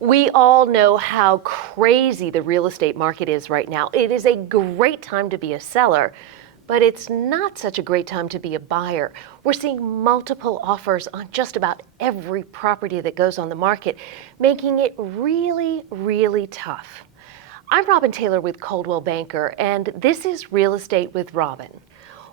We all know how crazy the real estate market is right now. It is a great time to be a seller, but it's not such a great time to be a buyer. We're seeing multiple offers on just about every property that goes on the market, making it really, really tough. I'm Robin Taylor with Coldwell Banker, and this is Real Estate with Robin.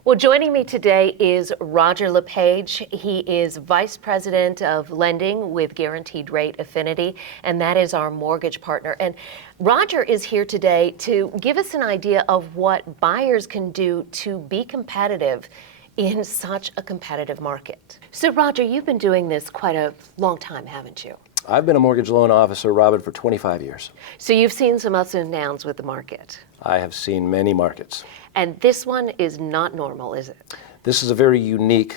Well, joining me today is Roger LePage. He is Vice President of Lending with Guaranteed Rate Affinity, and that is our mortgage partner. And Roger is here today to give us an idea of what buyers can do to be competitive in such a competitive market. So Roger, you've been doing this quite a long time, haven't you? I've been a mortgage loan officer, Robin, for 25 years. So you've seen some ups and downs with the market. I have seen many markets. And this one is not normal, is it? This is a very unique,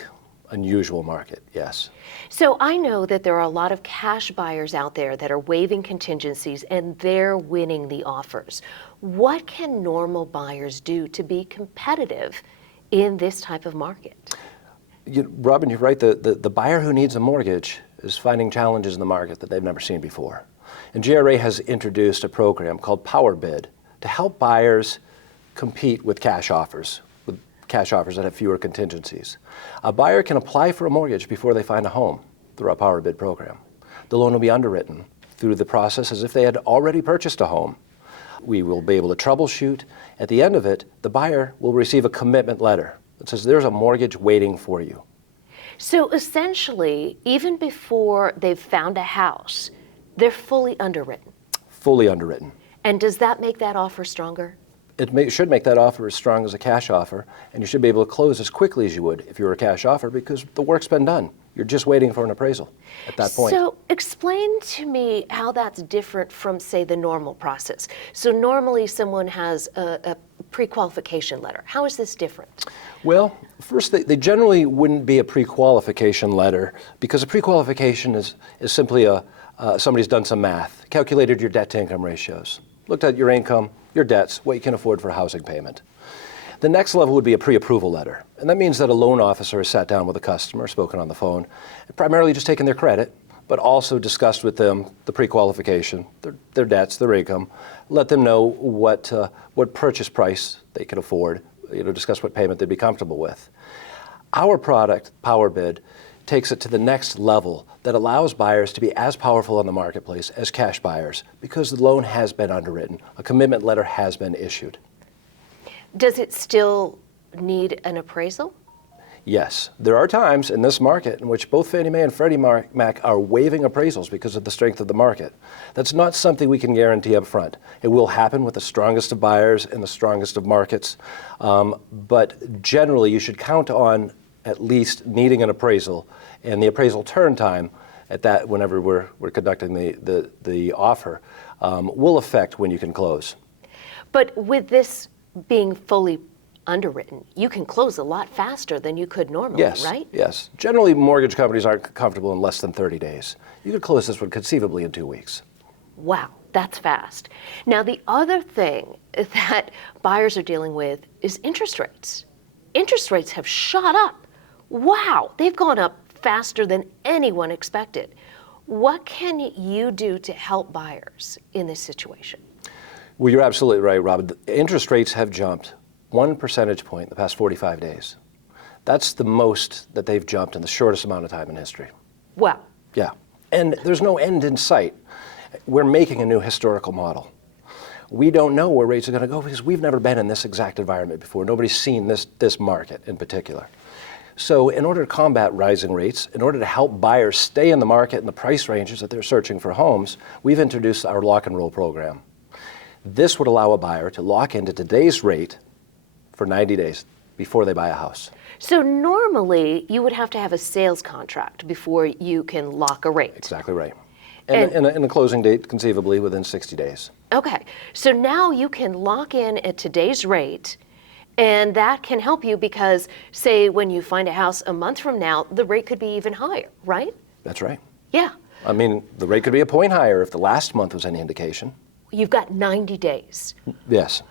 unusual market, yes. So I know that there are a lot of cash buyers out there that are waiving contingencies and they're winning the offers. What can normal buyers do to be competitive in this type of market? Robin, you're right. The buyer who needs a mortgage is finding challenges in the market that they've never seen before. And GRA has introduced a program called Power Bid to help buyers compete with cash offers that have fewer contingencies. A buyer can apply for a mortgage before they find a home through our Power Bid program. The loan will be underwritten through the process as if they had already purchased a home. We will be able to troubleshoot. At the end of it, the buyer will receive a commitment letter that says there's a mortgage waiting for you. So essentially, even before they've found a house, they're fully underwritten. Fully underwritten. And does that make that offer stronger? It should make that offer as strong as a cash offer, and you should be able to close as quickly as you would if you were a cash offer because the work's been done. You're just waiting for an appraisal at that point. So explain to me how that's different from, say, the normal process. So normally someone has a pre-qualification letter. How is this different? Well, first, they generally wouldn't be a pre-qualification letter because a pre-qualification is simply somebody's done some math, calculated your debt-to-income ratios, looked at your income, your debts, what you can afford for a housing payment. The next level would be a pre-approval letter. And that means that a loan officer has sat down with a customer, spoken on the phone, primarily just taken their credit, but also discussed with them the pre-qualification, their debts, their income, let them know what purchase price they could afford, discuss what payment they'd be comfortable with. Our product, Power Bid, takes it to the next level that allows buyers to be as powerful on the marketplace as cash buyers because the loan has been underwritten, a commitment letter has been issued. Does it still need an appraisal? Yes. There are times in this market in which both Fannie Mae and Freddie Mac are waiving appraisals because of the strength of the market. That's not something we can guarantee up front. It will happen with the strongest of buyers in the strongest of markets, but generally you should count on at least needing an appraisal, and the appraisal turn time at that whenever we're conducting the offer will affect when you can close. But with this being fully underwritten, you can close a lot faster than you could normally, yes, right? Yes. Generally, mortgage companies aren't comfortable in less than 30 days. You could close this one conceivably in 2 weeks. Wow, that's fast. Now, the other thing that buyers are dealing with is interest rates. Interest rates have shot up. Wow, they've gone up faster than anyone expected. What can you do to help buyers in this situation? Well, you're absolutely right, Robin. The interest rates have jumped 1 percentage point in the past 45 days. That's the most that they've jumped in the shortest amount of time in history. Wow. Yeah. And there's no end in sight. We're making a new historical model. We don't know where rates are going to go because we've never been in this exact environment before. Nobody's seen this market in particular. So in order to combat rising rates, in order to help buyers stay in the market in the price ranges that they're searching for homes, we've introduced our lock and roll program. This would allow a buyer to lock into today's rate for 90 days before they buy a house. So normally you would have to have a sales contract before you can lock a rate. Exactly right. And a closing date conceivably within 60 days. Okay, so now you can lock in at today's rate, and that can help you because, say, when you find a house a month from now, the rate could be even higher, right? That's right. Yeah. I mean, the rate could be a point higher if the last month was any indication. You've got 90 days. Yes.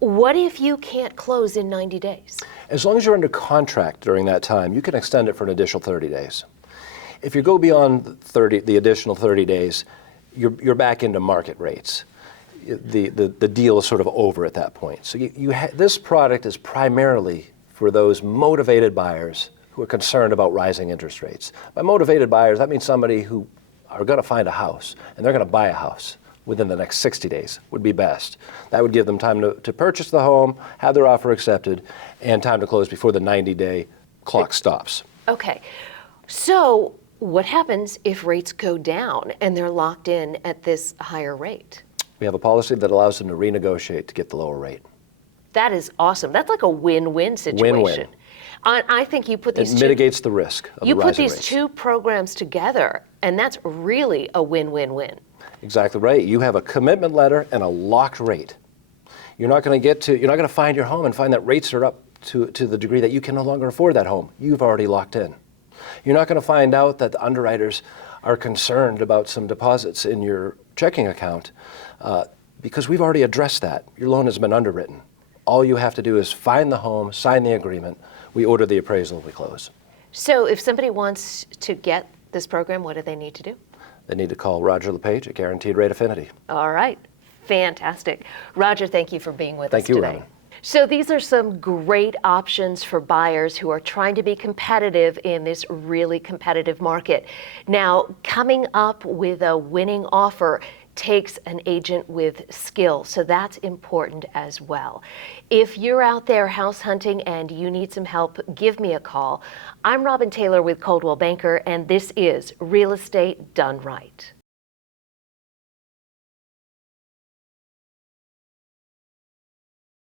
What if you can't close in 90 days? As long as you're under contract during that time, you can extend it for an additional 30 days. If you go beyond the additional 30 days, you're back into market rates. The deal is sort of over at that point. So this product is primarily for those motivated buyers who are concerned about rising interest rates. By motivated buyers, that means somebody who are going to find a house, and they're going to buy a house within the next 60 days would be best. That would give them time to purchase the home, have their offer accepted, and time to close before the 90-day clock stops. Okay, so what happens if rates go down and they're locked in at this higher rate? We have a policy that allows them to renegotiate to get the lower rate. That is awesome. That's like a win-win situation. Win-win. I think you put these It mitigates the risk of the rising rates. You put these two programs together, and that's really a win-win-win. Exactly right. You have a commitment letter and a locked rate. You're not going to find your home and find that rates are up to the degree that you can no longer afford that home. You've already locked in. You're not going to find out that the underwriters are concerned about some deposits in your checking account because we've already addressed that. Your loan has been underwritten. All you have to do is find the home, sign the agreement, we order the appraisal, we close. So if somebody wants to get this program, what do they need to do? They need to call Roger LePage at Guaranteed Rate Affinity. All right, fantastic. Roger, thank you for being with us Thank you, today. Robin. So these are some great options for buyers who are trying to be competitive in this really competitive market. Now, coming up with a winning offer takes an agent with skill, so that's important as well. If you're out there house hunting and you need some help, give me a call. I'm Robin Taylor with Coldwell Banker, and this is Real Estate Done Right.